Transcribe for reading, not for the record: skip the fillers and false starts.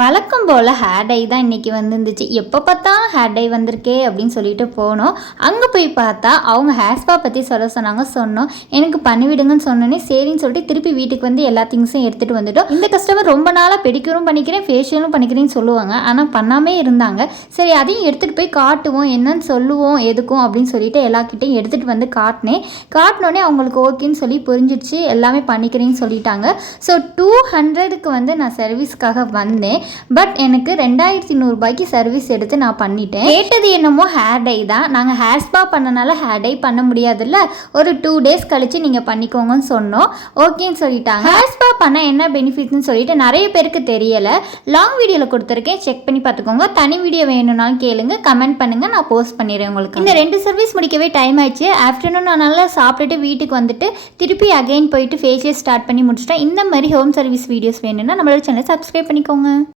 வழக்கம் போல் hair dye தான் இன்றைக்கி வந்துருந்துச்சு. எப்போ பார்த்தாலும் ஹேர் டை வந்திருக்கே அப்படின்னு சொல்லிட்டு போனோம். அங்கே போய் பார்த்தா அவங்க ஹேர் ஸ்பா பற்றி சொன்னாங்க. சொன்னோம் எனக்கு பண்ணிவிடுங்கன்னு சொன்னோன்னே சரின்னு சொல்லிட்டு திருப்பி வீட்டுக்கு வந்து எல்லா திங்ஸும் எடுத்துகிட்டு வந்துட்டோம். இந்த கஸ்டமர் ரொம்ப நாளாக பெடிக்யூரும் பண்ணிக்கிறேன் ஃபேஷியலும் பண்ணிக்கிறேன்னு சொல்லுவாங்க. ஆனால் பண்ணாமே இருந்தாங்க. சரி அதையும் எடுத்துகிட்டு போய் காட்டுவோம், என்னன்னு சொல்லுவோம் எதுக்கும் அப்படின்னு சொல்லிட்டு எல்லாக்கிட்டையும் எடுத்துகிட்டு வந்து காட்டினோடனே அவங்களுக்கு ஓகேன்னு சொல்லி புரிஞ்சிடுச்சு, எல்லாமே பண்ணிக்கிறேன்னு சொல்லிட்டாங்க. ஸோ 200க்கு வந்து நான் சர்வீஸ்க்காக வந்தேன். பட் எனக்கு 2100 சர்வீஸ் எடுத்து நான் பண்ணிட்டேன். கேட்டது என்னமோ ஹேர் டை தான். நாங்கள் ஹேர் ஸ்பா பண்ணனால ஹேர் டை பண்ண முடியாதுல்ல, ஒரு 2 days கழிச்சு நீங்கள் பண்ணிக்கோங்கன்னு சொன்னோம். ஓகேன்னு சொல்லிட்டாங்க. ஹேர் ஸ்பா பண்ண என்ன பெனிஃபிட்ஸ்னு சொல்லிட்டு நிறைய பேருக்கு தெரியலை. லாங் வீடியோவில் கொடுத்துருக்கேன், செக் பண்ணி பார்த்துக்கோங்க. தனி வீடியோ வேணும்னாலும் கேளுங்க, கமெண்ட் பண்ணுங்கள், நான் போஸ்ட் பண்ணிடுறேன் உங்களுக்கு. இந்த 2 சர்வீஸ் முடிக்கவே டைம் ஆயிடுச்சு. ஆஃப்டர்நூன் நான் நல்லா சாப்பிட்டுட்டு வீட்டுக்கு வந்துட்டு திருப்பி அகைன் போயிட்டு ஃபேஷியல் ஸ்டார்ட் பண்ணி முடிச்சிட்டேன். இந்த மாதிரி ஹோம் சர்வீஸ் வீடியோஸ் வேணும்னா நம்மளோட சேனலை சப்ஸ்கிரைப் பண்ணிக்கோங்க.